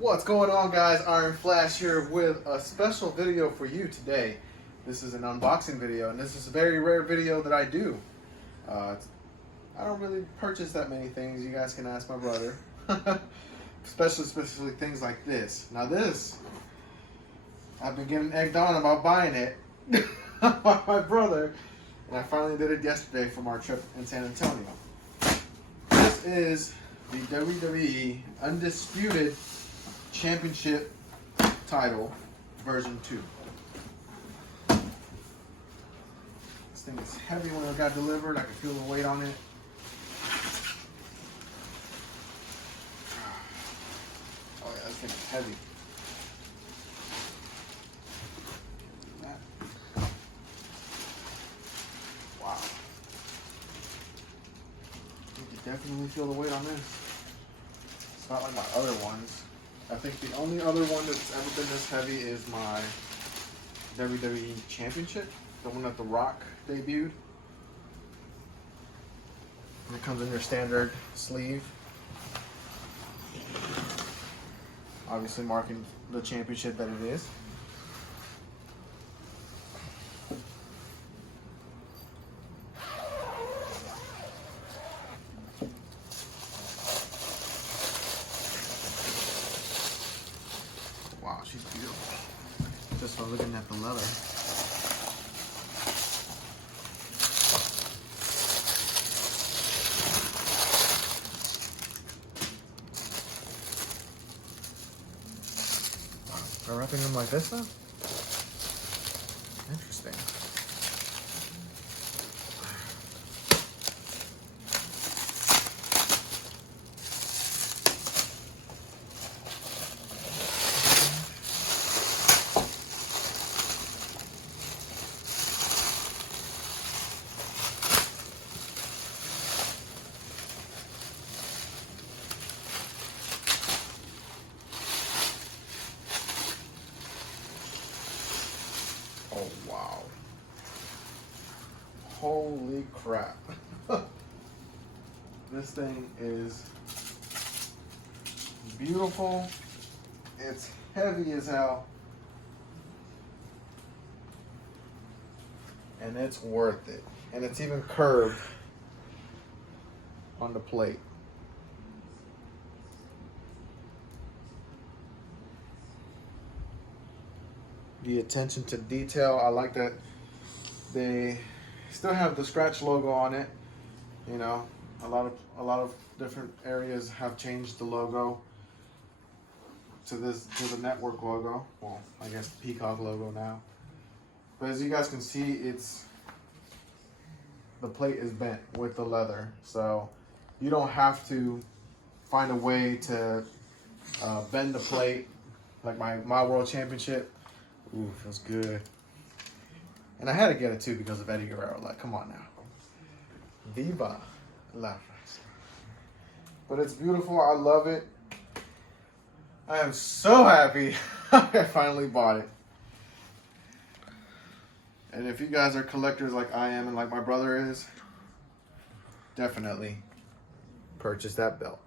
What's going on, guys? Ironflash here with a special video for you today. This is an unboxing video, and this is a very rare video that I do. I don't really purchase that many things. You guys can ask my brother. Especially things like this. Now this, I've been getting egged on about buying it by my brother, and I finally did it yesterday from our trip in San Antonio. This is the WWE Undisputed Championship title version 2. This thing is heavy when it got delivered. I can feel the weight on it. Oh yeah, this thing is heavy. Wow. You can definitely feel the weight on this. It's not like my other ones. I think the only other one that's ever been this heavy is my WWE Championship, the one that The Rock debuted. And it comes in your standard sleeve, obviously marking the championship that it is. Wow, she's beautiful. Just by looking at the leather. They're wrapping them like this now? Interesting. Oh, wow. Holy crap. This thing is beautiful. It's heavy as hell. And it's worth it. And it's even curved on the plate. The attention to detail, I like that they still have the scratch logo on it. You know, a lot of different areas have changed the logo to the network logo. Well, I guess the Peacock logo now. But as you guys can see, the plate is bent with the leather, so you don't have to find a way to bend the plate like my World Championship. Ooh, feels good. And I had to get it too because of Eddie Guerrero. Like, come on now. Viva la frase. But it's beautiful. I love it. I am so happy I finally bought it. And if you guys are collectors like I am and like my brother is, definitely purchase that belt.